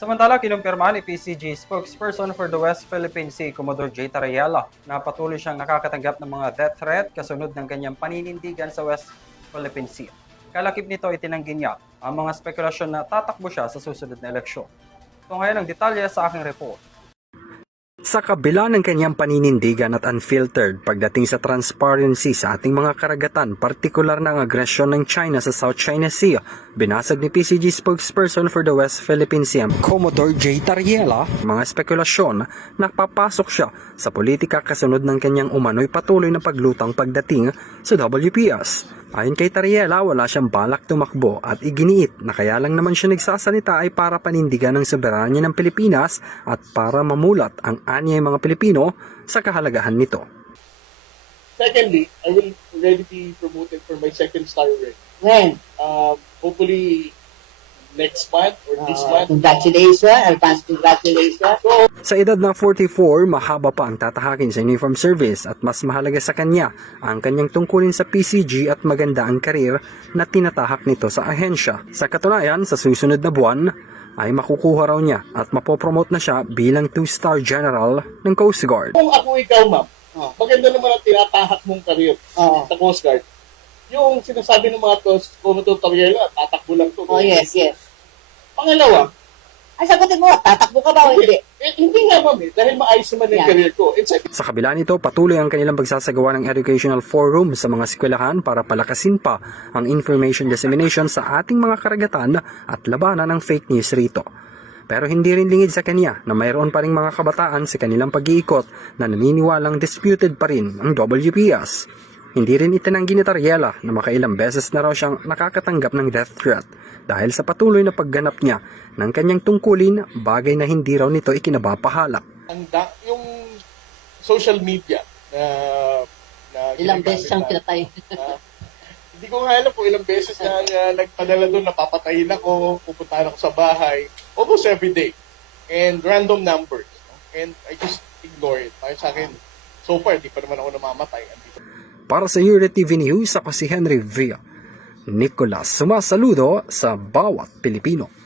Samantala, kinumpirma ni PCG spokesperson for the West Philippine Sea, Commodore J. Tariela, na patuloy siyang nakakatanggap ng mga death threat kasunod ng kanyang paninindigan sa West Philippine Sea. Kalakip nito, itinanggi niya ang mga spekulasyon na tatakbo siya sa susunod na eleksyon. Ito ngayon ang detalye sa aking report. Sa kabila ng kanyang paninindigan at unfiltered pagdating sa transparency sa ating mga karagatan, partikular na ang agresyon ng China sa South China Sea, binasag ni PCG spokesperson for the West Philippine Sea, Commodore J. Tariela, mga spekulasyon na papasok siya sa politika kasunod ng kanyang umano'y patuloy na paglutang pagdating sa WPS. Ayon kay Tariela, wala siyang balak tumakbo at iginiit na kaya lang naman siya nagsasalita ay para panindigan ng soberanya ng Pilipinas at para mamulat ang anyay mga Pilipino sa kahalagahan nito. Secondly, I will already be promoted for my second star already. When? Hopefully next month or this month. Congratulations, advance congratulations. So, Sa edad na 44, mahaba pa ang tatahakin sa uniform service at mas mahalaga sa kanya ang kanyang tungkulin sa PCG at maganda ang karir na tinatahak nito sa ahensya. Sa katunayan, sa susunod na buwan ay makukuha raw niya at mapopromote na siya bilang 2-star general ng Coast Guard. kung ako ikaw, ma'am, maganda naman ang tinatahak mong karir sa Coast Guard. Yung sinasabi ng mga Commodore Tariela, tatakbo lang to. Oh, yes, yes. Pangalawa, Ay, sagutin mo, tatakbo ka ba o hindi? hindi nga, ma'am, dahil maayos naman yung Yeah. career ko. It's a Sa kabila nito, patuloy ang kanilang pagsasagawa ng educational forum sa mga eskwelahan para palakasin pa ang information dissemination sa ating mga karagatan at labanan ng fake news rito. Pero hindi rin lingid sa kanya na mayroon pa ring mga kabataan sa kanilang pag-iikot na naniniwalang disputed pa rin ang WPS. Hindi rin itinanggi ni Tariela na makailang beses na raw siyang nakakatanggap ng death threat dahil sa patuloy na pagganap niya ng kanyang tungkulin, bagay na hindi raw nito ikinababahala. yung social media na Ilang beses siyang ginagamit pinatay. Hindi ko nga alam kung ilang beses na nagpadala doon, napapatayin ako, pupuntahan ako sa bahay, almost every day. And random numbers. And I just ignore it. Para sa akin, so far, di pa naman ako namamatay. Para sa Ure TV News, ako si Henry Villa. Nicolas sumasaludo sa bawat Pilipino.